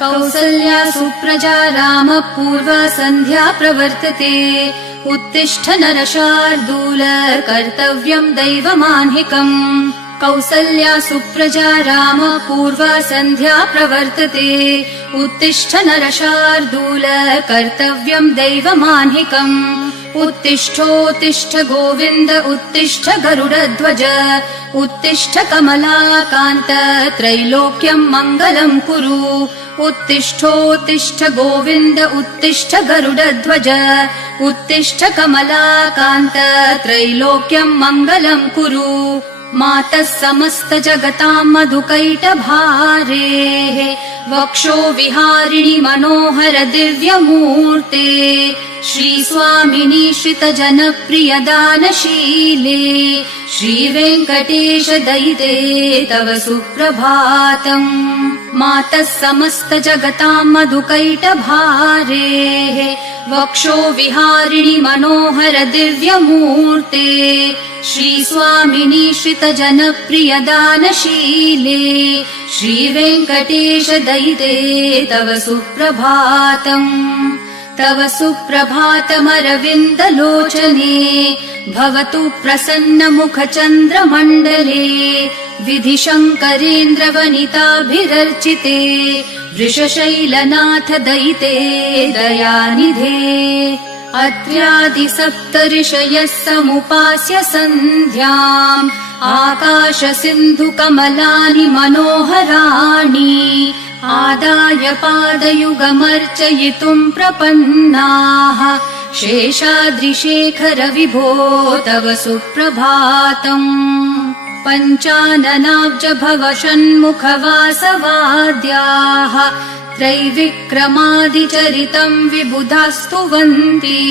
कौसल्या सुप्रजा रामः पूर्वा सन्ध्या प्रवर्तते। उत्तिष्ठ नरशार्दूल कर्तव्यम् दैवमाह्निकम्। कौसल्या सुप्रजा रामः पूर्वा सन्ध्या प्रवर्तते। उत्तिष्ठ नरशार्दूल कर्तव्यम् दैवमाह्निकम्। उत्तिष्ठोत्तिष्ठ गोविन्द उत्तिष्ठ गरुडध्वज। उत्तिष्ठ कमलाकान्त त्रैलोक्यम् मङ्गलम् कुरु। उत्तिष्ठोत्तिष्ठ गोविन्द उत्तिष्ठ गरुडध्वज। उत्तिष्ठ कमलाकान्त त्रैलोक्यम् मङ्गलम् कुरु। मातः समस्त जगताम् मधुकैटभारेः वक्षो विहारिणि मनोहर दिव्यमूर्ते। श्रीस्वामिनि श्रित जनप्रिय दानशीले श्रीवेङ्कटेश दयिते तव सुप्रभातम्। मातः समस्त जगताम् मधुकैटभारेः वक्षो विहारिणि मनोहर दिव्यमूर्ते। श्रीस्वामिनि श्रित जनप्रिय दानशीले श्रीवेङ्कटेश दयिते तव सुप्रभातम्। तव सुप्रभातमरविन्दलोचने भवतु प्रसन्न मुख चन्द्रमण्डले। विधिशङ्करेन्द्र वनिताभिरर्चिते वृषशैलनाथ दयिते दयानिधे। अत्र्यादि सप्त ऋषयः समुपास्य सन्ध्याम् आकाश सिन्धु कमलानि मनोहराणि आदाय पादयुगमर्चयितुम् प्रपन्नाः। शेषाद्रिशेखर विभो तव सुप्रभातम्। पञ्चाननाब्ज भव षण्मुख वासवाद्याः त्रैविक्रमादिचरितम् विबुधास्तुवन्ति।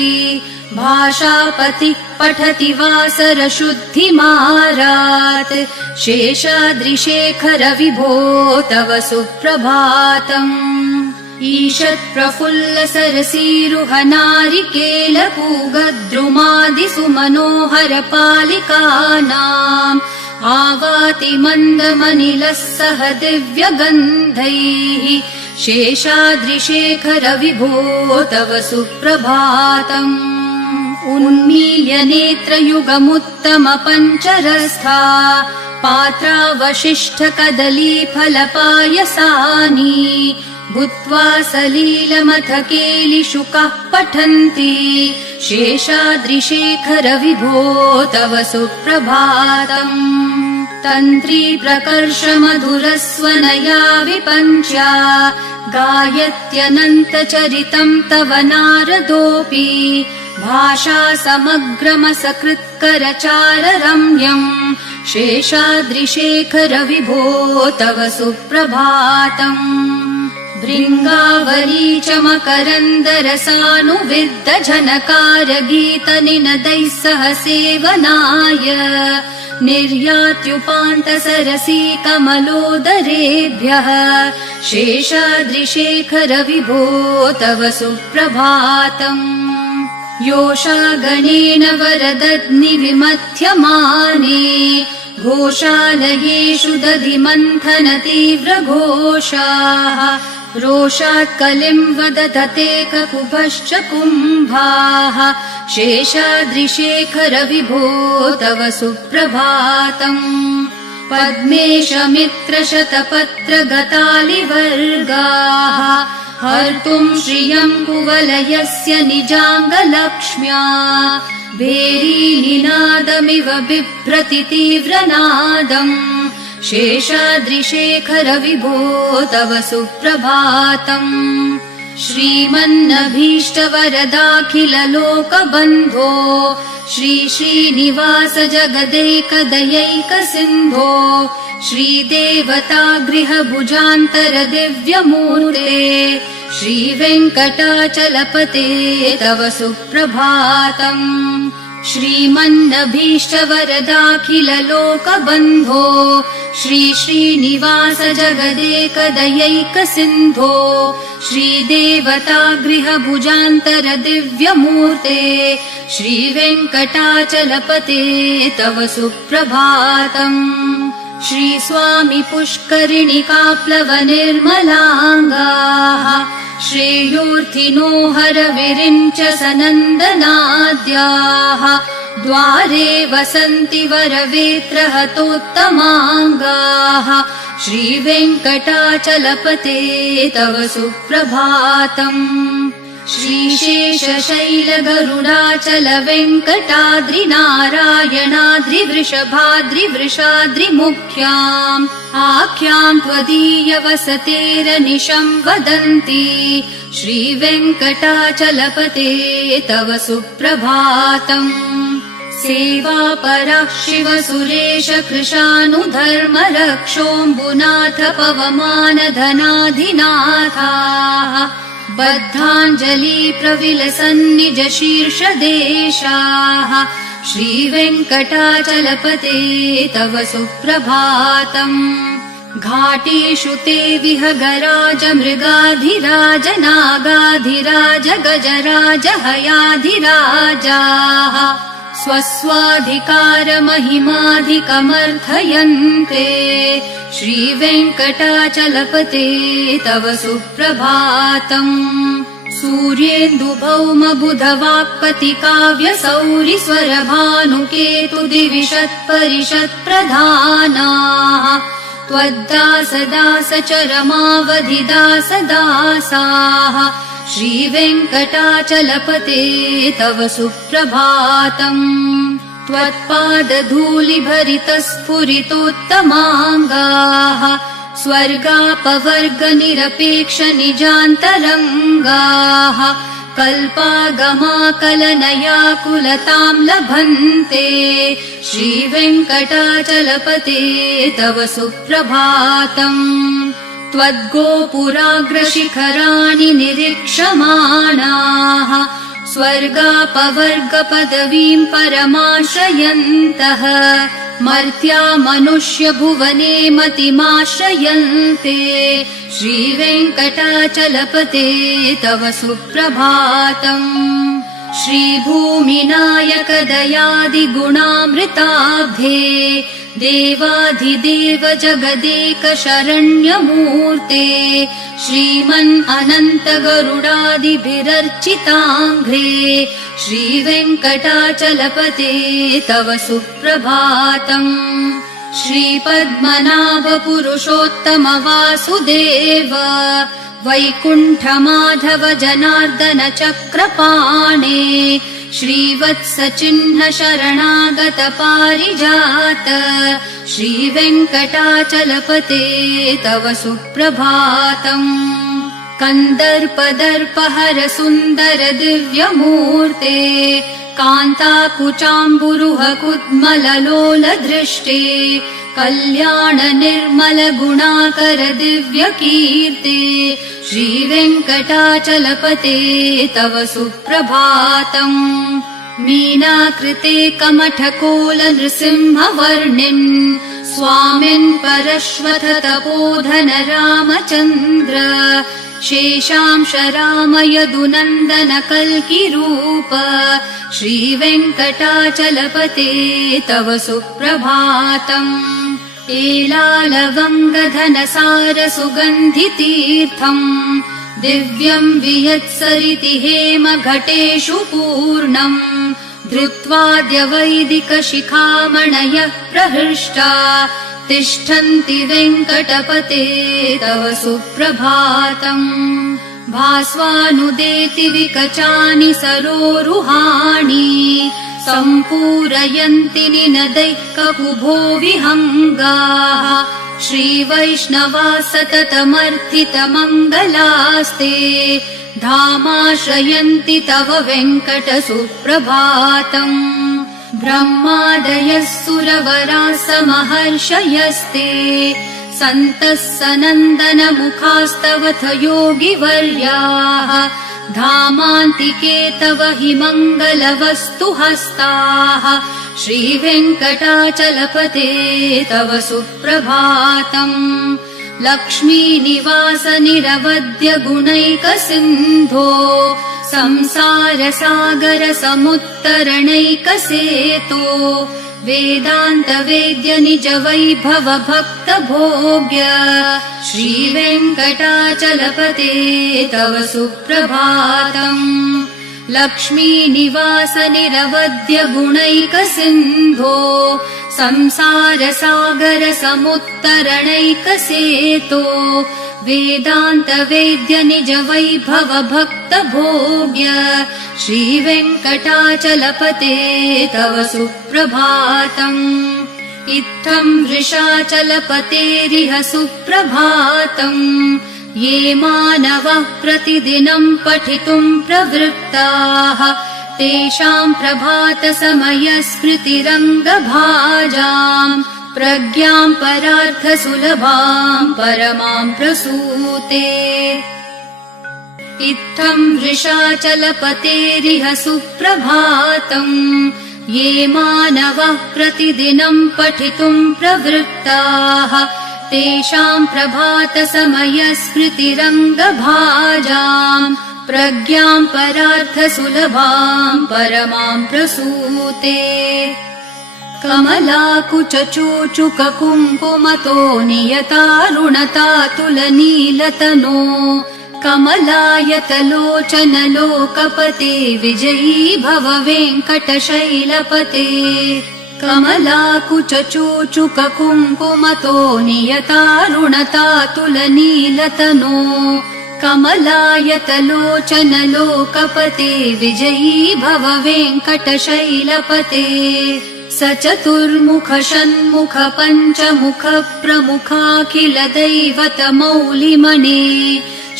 भाषापतिः पठति वासर शुद्धिमारात्। शेषाद्रिशेखर विभो तव सुप्रभातम्। ईषत् प्रफुल्ल सरसीरुह नारिकेल पूगद्रुमादि सुमनोहर पालिकानाम् आवाति मन्दमनिलः सह दिव्यगन्धैः। शेषाद्रिशेखर विभो तव सुप्रभातम्। उन्मील्य नेत्रयुगमुत्तम पञ्चरस्था पात्रावशिष्ठ कदलीफलपायसानि भूत्वा सलीलमथ केलिशुकाः पठन्ति। शेषाद्रिशेखर विभो तव सुप्रभातम्। तन्त्री प्रकर्ष मधुरस्वनया विपञ्च्या गायत्यनन्त चरितम् तव नारदोऽपि। भाषा समग्रमसकृत्करचार रम्यम्। शेषाद्रिशेखर विभो तव सुप्रभातम्। भृङ्गावली च मकरन्दरसानुविद्ध झनकार गीतनिनदैः सह सेवनाय निर्यात्युपान्त सरसी कमलोदरेभ्यः। शेषाद्रिशेखर विभो तव सुप्रभातम्। योषागणेन वरदध्नि विमथ्यमाने घोषालयेषु दधिमन्थन तीव्रघोषाः। रोषात् कलिम् वदधते ककुभश्च कुम्भाः। शेषाद्रिशेखर विभो तव सुप्रभातम्। पद्मेशमित्र शतपत्र गतालिवर्गाः हर्तुम् श्रियम् कुवलयस्य निजाङ्गलक्ष्म्या। भेरीनिनादमिव बिभ्रति तीव्रनादम्। शेषाद्रिशेखर विभो तव सुप्रभातम्। श्रीमन्नभीष्टवरदाखिल लोकबन्धो श्री श्रीनिवास जगदैकदयैक सिन्धो श्रीदेवतागृह भुजान्तर दिव्यमूर्ते श्रीवेङ्कटाचलपते तव सुप्रभातम्। श्रीमन्नभीष्टवरदाखिल लोकबन्धो श्री श्रीनिवास जगदेकदयैक सिन्धो श्रीदेवतागृह भुजान्तर दिव्यमूर्ते श्रीवेङ्कटाचलपते तव सुप्रभातम्। श्रीस्वामी पुष्करिणिकाप्लवनिर्मलाङ्गाः श्रेयोर्थिनो हरविरिञ्च सनन्दनाद्याः द्वारे वसन्ति वरवेत्रहतोत्तमाङ्गाः श्रीवेङ्कटाचलपते तव सुप्रभातम् श्रीशेषशैलगरुडाचल वेङ्कटाद्रिनारायणाद्रिवृषभाद्रिवृषाद्रिमुख्याम् आख्याम् त्वदीयवसतेरनिशम् वदन्ति श्रीवेङ्कटाचलपते तव सुप्रभातम् सेवापरः शिवसुरेश कृशानुधर्म रक्षोऽम्बुनाथ पवमानधनाधिनाथाः बद्धाञ्जलि प्रविलसन्निज शीर्षदेशाः श्रीवेङ्कटाचलपते तव सुप्रभातम् घाटेषु ते विहगराज मृगाधिराज नागाधिराज गजराज हयाधिराजाः स्वस्वाधिकारमहिमाधिकमर्थयन्ते श्रीवेङ्कटाचलपते तव सुप्रभातम् सूर्येन्दुभौमबुधवाक्पतिकाव्यसौरिस्वरभानुकेतुदिविशत्परिषत्प्रधानाः त्वद्दासदासचरमावधिदासदासाः श्रीवेङ्कटाचलपते तव सुप्रभातम् त्वत्पादधूलिभरितस्फुरितोत्तमाङ्गाः स्वर्गापवर्गनिरपेक्षनिजान्तरङ्गाः कल्पागमाकलनयाकुलताम् लभन्ते श्रीवेङ्कटाचलपते तव सुप्रभातम् त्वद्गोपुराग्रशिखराणि निरीक्षमाणाः स्वर्गापवर्गपदवीम् परमाश्रयन्तः मर्त्या मनुष्यभुवने मतिमाश्रयन्ते श्रीवेङ्कटाचलपते तव सुप्रभातम् श्रीभूमिनायक दयादिगुणामृताब्धे देवाधिदेव जगदेक शरण्यमूर्ते श्रीमन् अनन्त गरुडादिभिरर्चिताङ्घ्रे श्रीवेङ्कटाचलपते तव सुप्रभातम् श्रीपद्मनाभ पुरुषोत्तम वासुदेव वैकुण्ठमाधव जनार्दन चक्रपाणे श्रीवत्सचिह्न शरणागत पारिजात श्रीवेङ्कटाचलपते तव सुप्रभातम् कन्दर्पदर्पहर सुन्दर दिव्यमूर्ते कान्ताकुचाम्बुरुह कुड्मललोल दृष्टे कल्याण निर्मल गुणाकर दिव्यकीर्ते श्रीवेङ्कटाचलपते तव सुप्रभातम् मीनाकृते कमठकोल नृसिंहवर्णिन् स्वामिन् परश्वथ तपोधन रामचन्द्र शेषांश राम यदुनन्दन कल्किरूप श्रीवेङ्कटाचलपते तव सुप्रभातम् एलालवङ्गधनसार सुगन्धितीर्थम् दिव्यम् वियत्सरिति हेम घटेषु पूर्णम् धृत्वाद्य वैदिक शिखामणयः प्रहृष्टा तिष्ठन्ति वेङ्कटपते तव सुप्रभातम् भास्वानुदेति विकचानि सरोरुहाणि सम्पूरयन्ति निनदैः ककुभो विहङ्गाः श्रीवैष्णवा सततमर्थितमङ्गलास्ते धामाश्रयन्ति तव वेङ्कट सुप्रभातम् ब्रह्मादयः सुरवराः समहर्षयस्ते सन्तः सनन्दन मुखास्तवथ योगिवर्याः धामान्तिके तव हि मङ्गलवस्तु हस्ताः श्रीवेङ्कटाचलपते तव सुप्रभातम् लक्ष्मीनिवास निरवद्य गुणैकसिन्धो संसार सागर समुत्तरणैकसेतो वेदान्तवेद्य निज वैभव भक्त भोग्य श्रीवेङ्कटाचलपते तव सुप्रभातम्। लक्ष्मीनिवास निरवध्य गुणैक सिन्धो संसार सागर समुत्तरणैक सेतो वेदान्तवेद्य निज वैभव भक्त भोग्य श्रीवेङ्कटाचलपते तव सुप्रभातम्। इत्थं वृषाचलपतेरिह सुप्रभातम्। ये मानवः प्रतिदिनं पठितुं प्रवृत्ताः तेषां प्रभातसमयस्मृतिरङ्गभाजाम् प्रज्ञां परार्थसुलभां परमां प्रसूते। इत्थं वृषाचलपतेरिह सुप्रभातम्। ये मानवः प्रतिदिनं पठितुं प्रवृत्ताः तेषां प्रभातसमयस्मृतिरङ्गभाजाम् प्रज्ञां परार्थसुलभां परमां प्रसूते। कमलाकुचूचुककुङ्कुमतो नियतारुणतातुलनीलतनो कमलायतलोचन लोकपते विजयी भव वेङ्कटशैलपते। कमलाकुचूचुककुङ्कुमतो नियतारुणतातुलनीलतनो कमलायतलोचन लोकपते विजयी भव वेङ्कटशैलपते। स चतुर्मुख षण्मुख पञ्चमुख प्रमुखाखिल दैवतमौलिमणे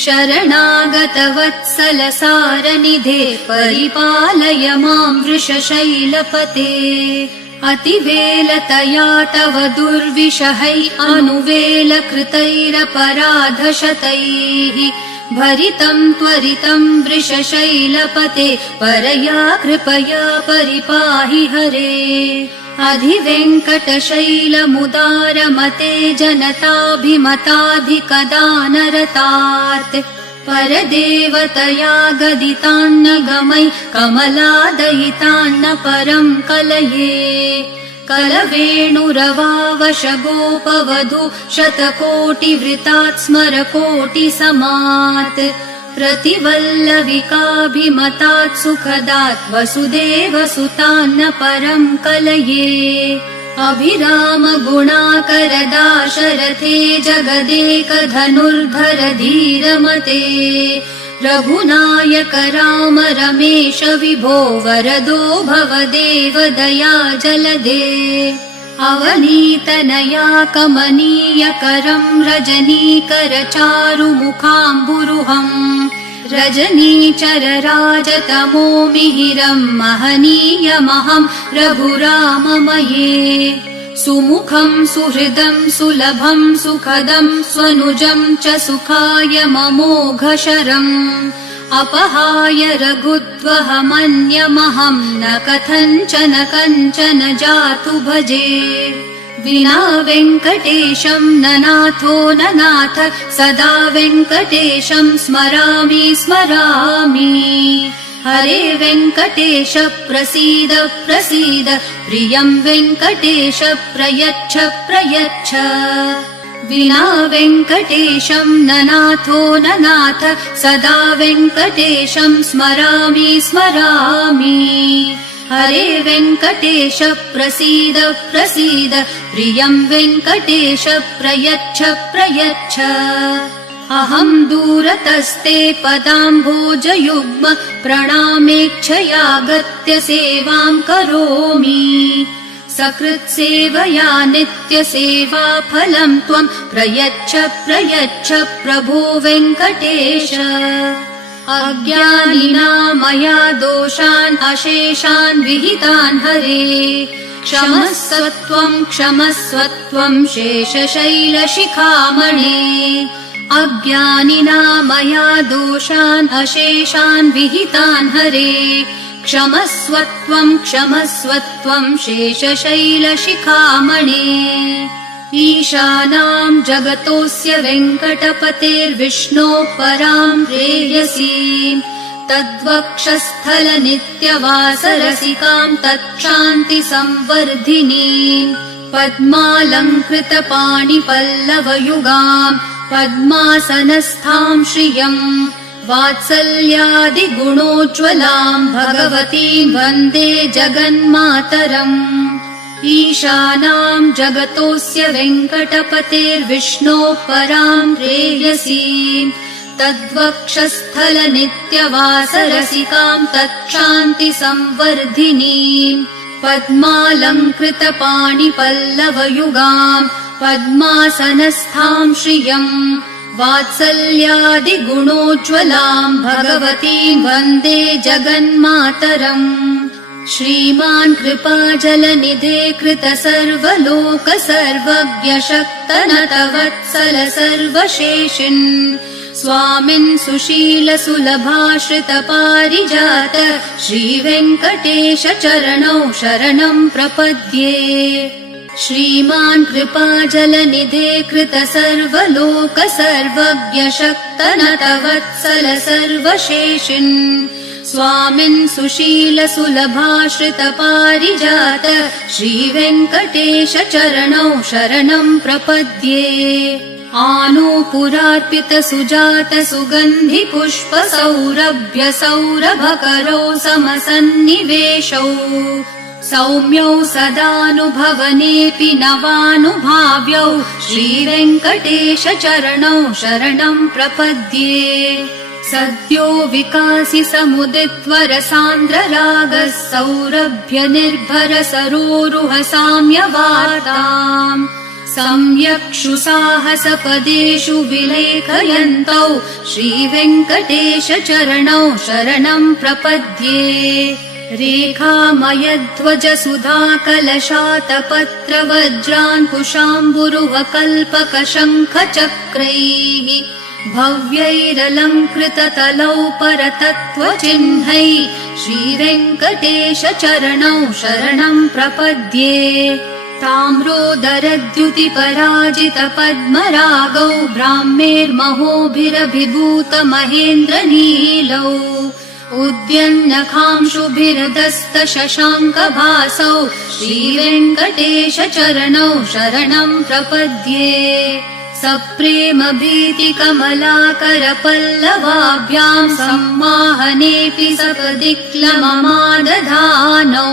शरणागत वत्सल सारनिधे परिपालय मां वृषशैलपते। अतिवेलतया तव दुर्विषहै अनुवेल कृतैरपराधशतैः भरितं त्वरितं वृषशैलपते परया कृपया परिपाहि हरे। अधिवेङ्कटशैलमुदारमते जनताभिमताधिकदानरतात् परदेवतया गदितान्न गमै कमलादयितान्न परं कलये। कलवेणुरवावश गोपवधू शतकोटिवृतात् स्मरकोटिसमात् प्रतिवल्लविकाभिमतात् सुखदात् वसुदेवसुतान्न परं कलये। अभिराम गुणाकर दाशरथे जगदेक धनुर्धर धीरमते रघुनायक राम रमेश विभो वरदो भवदेव दया जलदे। अवनीतनया कमनीयकरं रजनीकर चारुमुखाम्बुरुहम् रजनीचर राजतमो मिहिरं महनीयमहं रघुराममये। सुमुखं सुहृदं सुलभं सुखदं स्वनुजं च सुखाय ममोघशरम् अपहाय रघुत्वहमन्यमहं न कथञ्चन कञ्चन जातु भजे। विना वेङ्कटेशं न नाथो न नाथ सदा वेङ्कटेशं स्मरामि स्मरामि। हरे वेङ्कटेश प्रसीद प्रसीद प्रियं वेङ्कटेश प्रयच्छ प्रयच्छ। विना वेङ्कटेशं न नाथो न नाथ सदा वेङ्कटेशं स्मरामि स्मरामि। हरे वेङ्कटेश प्रसीद प्रसीद प्रियं वेङ्कटेश प्रयच्छ प्रयच्छ। अहं दूरतस्ते पदाम्भोजयुग्म प्रणामेक्षयागत्य सेवां करोमि। सकृत्सेवया नित्यसेवा फलं त्वं प्रयच्छ प्रयच्छ प्रभो वेङ्कटेश। अज्ञानिना मया दोषान् अशेषान् विहितान् हरे क्षमस्व त्वं शेषशैलशिखामणे। अज्ञानिना मया दोषान् अशेषान् विहितान् हरे क्षमस्व त्वं शेषशैलशिखामणे। ईशानां जगतोऽस्य वेङ्कटपतेर्विष्णोः परां प्रेयसीं तद्वक्षस्थलनित्यवासरसिकाम् तच्छान्तिसंवर्धिनीम् पद्मालङ्कृतपाणिपल्लवयुगाम् पद्मासनस्थाम् श्रियम् वात्सल्यादिगुणोज्ज्वलाम् भगवतीम् वन्दे जगन्मातरम् ईशानाम् जगतोऽस्य वेङ्कटपतेर्विष्णोः पराम् प्रेयसीम् तद्वक्षस्थलनित्यवासरसिकाम् तच्छान्तिसंवर्धिनीम् पद्मालङ्कृतपाणिपल्लवयुगाम् पद्मासनस्थाम् श्रियम् वात्सल्यादिगुणोज्ज्वलाम् भगवतीम् वन्दे जगन्मातरम् श्रीमान् कृपाजलनिधे कृत सर्वलोक सर्वज्ञ शक्तनतवत्सल सर्वशेषिन् स्वामिन् सुशील सुलभाश्रित पारिजात श्रीवेङ्कटेश चरणौ शरणम् प्रपद्ये श्रीमान् कृपाजलनिधे कृत सर्वलोक सर्वज्ञ शक्तनतवत्सल सर्वशेषिन् स्वामिन् सुशील सुलभाश्रित पारिजात श्रीवेङ्कटेश चरणौ शरणम् प्रपद्ये आनूपुरार्पित सुजात सुगन्धि पुष्प सौरभ्य सौरभकरौ समसन्निवेशौ सौम्यौ सदानुभवनेऽपि नवानुभाव्यौ श्रीवेङ्कटेश चरणौ शरणम् प्रपद्ये सद्यो विकासि समुदित्वर सान्द्र रागः सौरभ्य निर्भर सरोरुह साम्यवार्ताम् सम्यक्षु साहसपदेषु विलेखयन्तौ श्रीवेङ्कटेश चरणौ शरणम् प्रपद्ये रेखामयध्वज सुधाकलशातपत्र वज्राङ्कुशाम्बुरुह कल्पक शङ्ख चक्रैः भव्यैरलङ्कृततलौ परतत्त्वचिह्नैः श्रीवेङ्कटेश चरणौ शरणम् प्रपद्ये ताम्रोदरद्युतिपराजित पद्मरागौ ब्राह्मेर्महोभिरभिभूत महेन्द्रनीलौ उद्यन्नखांशुभिर्दस्त शशाङ्कभासौ श्रीवेङ्कटेश चरणौ शरणम् प्रपद्ये सप्रेम भीतिकमलाकर पल्लवाभ्याम् सम्माहनेऽपि सपदिक्लममादधानौ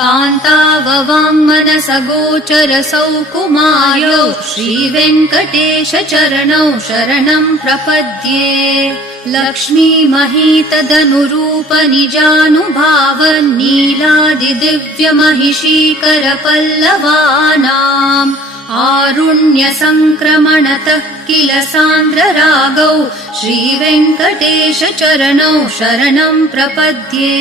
कान्ताववाङ्मनसगोचर सौकुमार्यौ श्रीवेङ्कटेश चरणौ शरणम् प्रपद्ये लक्ष्मीमहीतदनुरूप निजानुभाव नीलादिदिव्यमहिषीकर पल्लवानाम् आरुण्यसङ्क्रमणतः किल सान्द्ररागौ श्रीवेङ्कटेश चरणौ शरणम् प्रपद्ये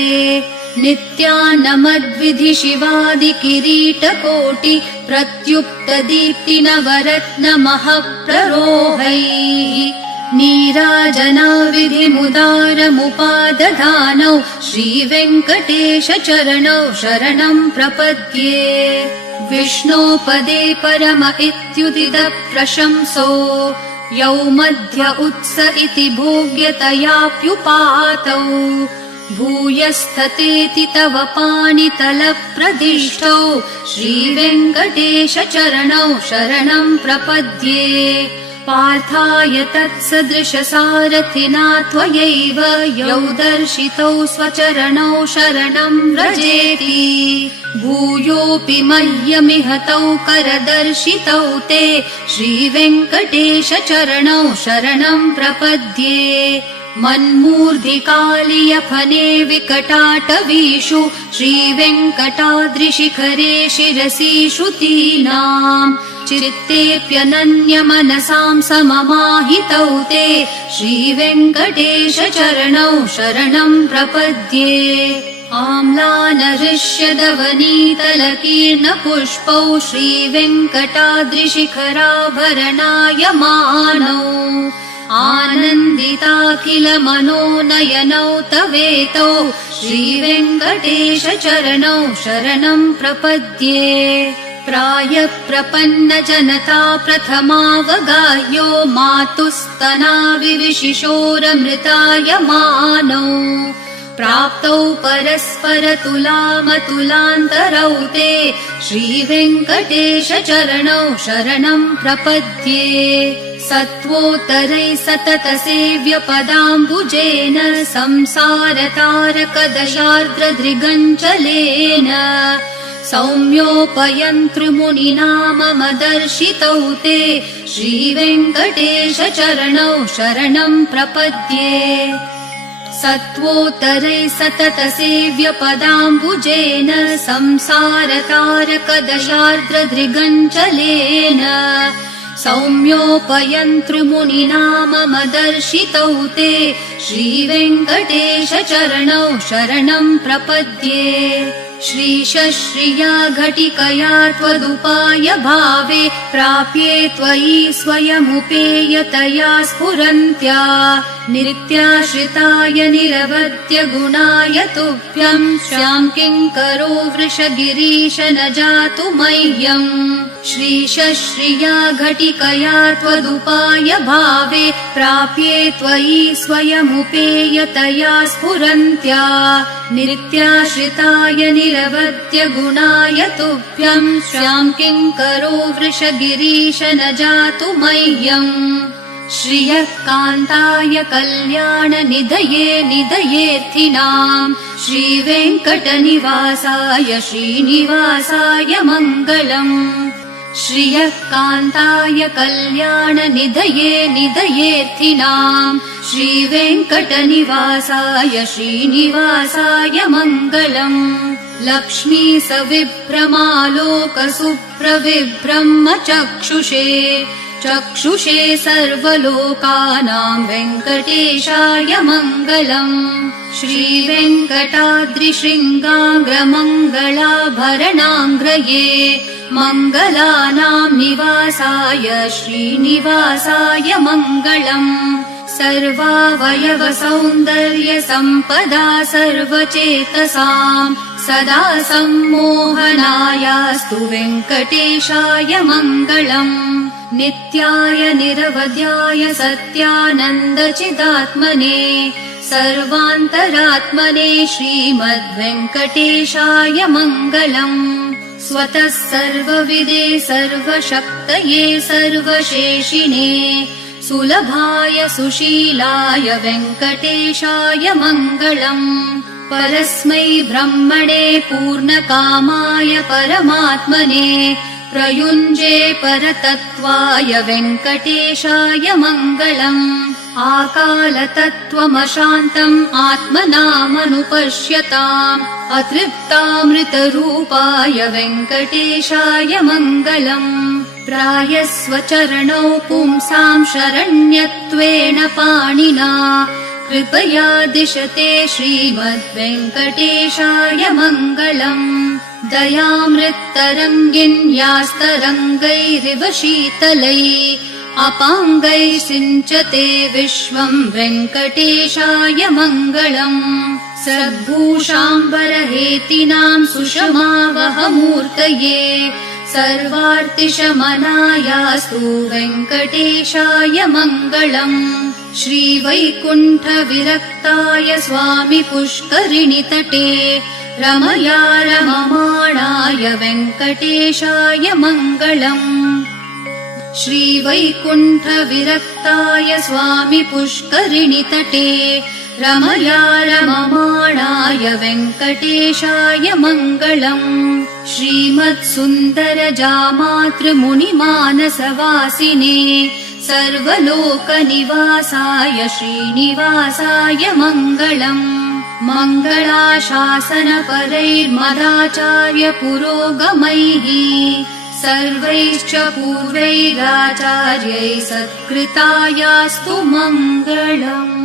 नित्यानमद्विधि शिवादि किरीटकोटि प्रत्युक्त दीप्ति नवरत्नमहप्ररोहैः नीराजनाविधिमुदारमुपादधानौ श्रीवेङ्कटेश चरणौ शरणम् प्रपद्ये विष्णोपदे परम इत्युदित प्रशंसो यौ मध्य उत्स इति भोग्यतयाप्युपातौ भूयस्ततेति तव पाणितलप्रदिष्टौ श्रीवेङ्कटेश चरणौ शरणम् प्रपद्ये पार्थाय तत्सदृशसारथिना त्वयैव यौ दर्शितौ स्वचरणौ शरणम् व्रजेति भूयोऽपि मह्यमिह तौ करदर्शितौ ते श्रीवेङ्कटेश चरणौ शरणम् प्रपद्ये मन्मूर्धिकालियफने विकटाटवीषु श्रीवेङ्कटाद्रिशिखरे शिरसि श्रुतीनाम् चित्तेऽप्यनन्यमनसाम् सममाहितौ ते श्रीवेङ्कटेश चरणौ शरणम् प्रपद्ये आम्लानहृष्यदवनीतलकीर्णपुष्पौ श्रीवेङ्कटाद्रिशिखराभरणायमानौ आनन्दिताखिल मनोनयनौ तवेतौ श्रीवेङ्कटेश चरणौ शरणम् प्रपद्ये प्रायप्रपन्नजनता प्रथमावगाह्यो मातुस्तना विविशिशोरमृतायमानौ प्राप्तौ परस्परतुलामतुलान्तरौ ते श्रीवेङ्कटेशचरणौ शरणं प्रपद्ये सत्वोत्तरैः सततसेव्यपदाम्बुजेन संसारतारकदशार्द्रदृगञ्चलेन सौम्योपयन्तृमुनिना मम दर्शितौ ते श्रीवेङ्कटेशचरणौ शरणं प्रपद्ये सत्वोत्तरैः सततसेव्यपदाम्बुजेन संसारतारकदशार्द्रदृगञ्चलेन सौम्योपयन्तृमुनिना मम दर्शितौ ते श्रीवेङ्कटेशचरणौ शरणं प्रपद्ये श्रीशश्रिया घटिकया त्वदुपाय भावे प्राप्ये त्वयि स्वयमुपेयतया स्फुरन्त्या नित्याश्रिताय निरवद्य गुणाय तुभ्यं श्यां किङ्करो वृषगिरीश न जातु मह्यम् श्रीशश्रिया घटिकया त्वदुपाय भावे प्राप्ये त्वयि स्वयमुपेयतया स्फुरन्त्या नित्याश्रिताय निरवद्य गुणाय तुभ्यं श्यां किङ्करो वृषगिरीश न जातु मह्यम् श्रियः कान्ताय कल्याणनिधये निधयेऽर्थिनाम् श्रीवेङ्कटनिवासाय श्रीनिवासाय मङ्गलम् श्रियः कान्ताय कल्याणनिधये निधयेऽर्थिनाम् श्रीवेङ्कटनिवासाय श्रीनिवासाय मङ्गलम् लक्ष्मी सविभ्रमालोकसुप्रविभ्रमचक्षुषे चक्षुषे सर्वलोकानां वेङ्कटेशाय मङ्गलम् श्रीवेङ्कटाद्रिशृङ्गाग्रमङ्गलाभरणाङ्ग्रये मङ्गलानां निवासाय श्रीनिवासाय मङ्गलम् सर्वावयवसौन्दर्यसम्पदा सर्वचेतसाम् सदा सम्मोहनायास्तु वेङ्कटेशाय मङ्गलम् नित्याय निरवध्याय सत्यानन्दचिदात्मने सर्वान्तरात्मने श्रीमद्वेङ्कटेशाय मङ्गलम् स्वतः सर्वविदे सर्वशक्तये सर्वशेषिणे सुलभाय सुशीलाय वेङ्कटेशाय मङ्गलम् परस्मै ब्रह्मणे पूर्णकामाय परमात्मने प्रयुञ्जे परतत्त्वाय वेङ्कटेशाय मङ्गलम् आकालतत्त्वमशान्तम् आत्मनामनुपश्यताम् अतृप्तामृतरूपाय वेङ्कटेशाय मङ्गलम् प्रायस्वचरणौ पुंसां शरण्यत्वेन पाणिना कृपया दिशते श्रीमद्वेङ्कटेशाय मङ्गलम् दयामृत्तरङ्गिन्यास्तरङ्गैरिव शीतलैः अपाङ्गैः सिञ्चते विश्वम् वेङ्कटेशाय मङ्गलम् सद्भूषाम्बरहेतिनां सुषमावहमूर्तये सर्वार्तिशमनायास्तु वेङ्कटेशाय मङ्गलम् श्रीवैकुण्ठविरक्ताय स्वामि पुष्करिणितटे रमया रममाणाय वेङ्कटेशाय मङ्गलम् श्रीवैकुण्ठविरक्ताय स्वामि पुष्करिणितटे रमया रममाणाय वेङ्कटेशाय मङ्गलम् श्रीमत्सुन्दरजामातृमुनिमानसवासिने सर्वलोकनिवासाय श्रीनिवासाय मङ्गलम् मङ्गलाशासनपरैर्मदाचार्यपुरोगमैः सर्वैश्च पूर्वैराचार्यैः सत्कृतायास्तु मङ्गलम्।